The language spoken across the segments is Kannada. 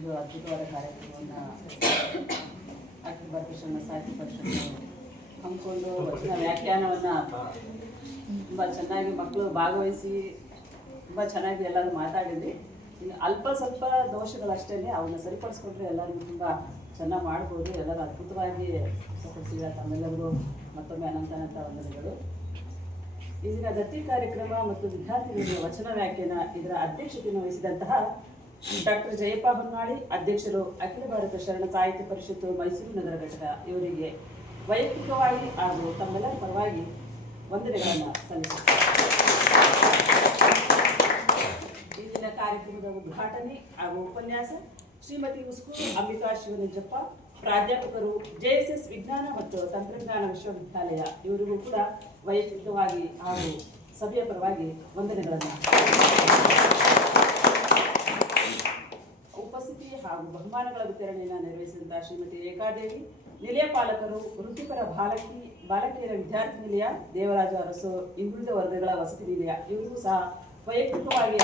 ಒಂದು ಅದ್ಭುತವಾದ ಕಾರ್ಯಕ್ರಮವನ್ನು ಅಖಿಲ ಭಾರತ ಶರಣ ಸಾಹಿತ್ಯ ಪರಿಷತ್ತು ಹಮ್ಮಿಕೊಂಡು ವಚನ ವ್ಯಾಖ್ಯಾನವನ್ನು ತುಂಬ ಚೆನ್ನಾಗಿ ಮಕ್ಕಳು ಭಾಗವಹಿಸಿ ತುಂಬ ಚೆನ್ನಾಗಿ ಎಲ್ಲರೂ ಮಾತಾಡಿದ್ವಿ. ಇನ್ನು ಅಲ್ಪ ಸ್ವಲ್ಪ ದೋಷಗಳಷ್ಟೇ, ಅವನ್ನ ಸರಿಪಡಿಸ್ಕೊಂಡ್ರೆ ಎಲ್ಲರಿಗೂ ತುಂಬ ಚೆನ್ನಾಗಿ ಮಾಡ್ಬೋದು. ಎಲ್ಲರೂ ಅದ್ಭುತವಾಗಿ ಸಹಕರಿಸಿದ ತಮ್ಮೆಲ್ಲರಿಗೂ ಮತ್ತೊಮ್ಮೆ ಅನಂತ ವಂದನೆಗಳು. ಇಂದಿನ ದತ್ತಿ ಕಾರ್ಯಕ್ರಮ ಮತ್ತು ವಿದ್ಯಾರ್ಥಿಗಳಿಗೆ ವಚನ ವ್ಯಾಖ್ಯಾನ ಇದರ ಅಧ್ಯಕ್ಷತೆಯನ್ನು ವಹಿಸಿದಂತಹ ಡಾಕ್ಟರ್ ಜಯಪ್ಪ ಹೊನ್ನಾಳಿ, ಅಧ್ಯಕ್ಷರು, ಅಖಿಲ ಭಾರತ ಶರಣ ಸಾಹಿತ್ಯ ಪರಿಷತ್ತು ಮೈಸೂರು ನಗರ ಘಟಕ, ಇವರಿಗೆ ವೈಯಕ್ತಿಕವಾಗಿ ಹಾಗೂ ತಮ್ಮೆಲ್ಲರ ಪರವಾಗಿ ವಂದನೆಗಳನ್ನು ಸಲ್ಲಿಸುತ್ತಾರೆ. ಇಂದಿನ ಕಾರ್ಯಕ್ರಮದ ಉದ್ಘಾಟನೆ ಹಾಗೂ ಉಪನ್ಯಾಸ ಶ್ರೀಮತಿ ಉಸ್ಕೂರು ಅಂಬಿಕಾ ಶಿವನಂಜಪ್ಪ, ಪ್ರಾಧ್ಯಾಪಕರು, JSS ವಿಜ್ಞಾನ ಮತ್ತು ತಂತ್ರಜ್ಞಾನ ವಿಶ್ವವಿದ್ಯಾಲಯ, ಇವರಿಗೂ ಕೂಡ ವೈಯಕ್ತಿಕವಾಗಿ ಹಾಗೂ ಸಭೆಯ ಪರವಾಗಿ ವಂದನೆಗಳನ್ನು. ಉಪಸ್ಥಿತಿ ಹಾಗೂ ಬಹುಮಾನಗಳ ವಿತರಣೆಯನ್ನು ನೆರವೇರಿಸಿದಂತಹ ಶ್ರೀಮತಿ ರೇಖಾದೇವಿ, ನಿಲಯ ಪಾಲಕರು, ವೃತ್ತಿಪರ ಬಾಲಕಿಯರ ವಿದ್ಯಾರ್ಥಿ ನಿಲಯ, ದೇವರಾಜ ಅರಸು, ಹಿಂದುಳಿದ ವರ್ಗಗಳ ವಸತಿ ನಿಲಯ, ಇವರಿಗೂ ಸಹ ವೈಯಕ್ತಿಕವಾಗಿ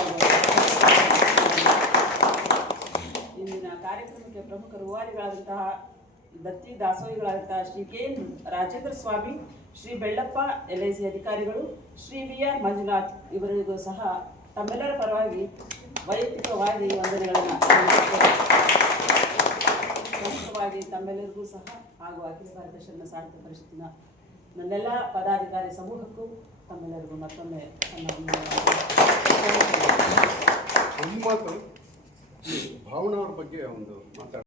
ಇಂದಿನ ಕಾರ್ಯಕ್ರಮಕ್ಕೆ ಪ್ರಮುಖ ರೂವಾರಿಗಳಾದಂತಹ ದತ್ತಿ ದಾಸೋಹಿಗಳಾದಂತಹ ಶ್ರೀ KN ರಾಜೇಂದ್ರ ಸ್ವಾಮಿ, ಶ್ರೀ ಬೆಳ್ಳಪ್ಪ LIC ಅಧಿಕಾರಿಗಳು, ಶ್ರೀ VR ಮಂಜುನಾಥ್, ಇವರಿಗೂ ಸಹ ತಮ್ಮೆಲ್ಲರ ಪರವಾಗಿ ವೈಯಕ್ತಿಕವಾಗಿ ವಂದನೆಗಳನ್ನು ಪ್ರಮುಖವಾಗಿ ತಮ್ಮೆಲ್ಲರಿಗೂ ಸಹ ಹಾಗೂ ಅಖಿಲ ಭಾರತ ಶರಣ ಸಾಹಿತ್ಯ ಪರಿಷತ್ತಿನ ನನ್ನೆಲ್ಲ ಪದಾಧಿಕಾರಿ ಸಮೂಹಕ್ಕೂ ತಮ್ಮೆಲ್ಲರಿಗೂ ಮತ್ತೊಮ್ಮೆ ಭಾವನಾ ಅವ್ರ ಬಗ್ಗೆ ಒಂದು ಮಾತಾಡ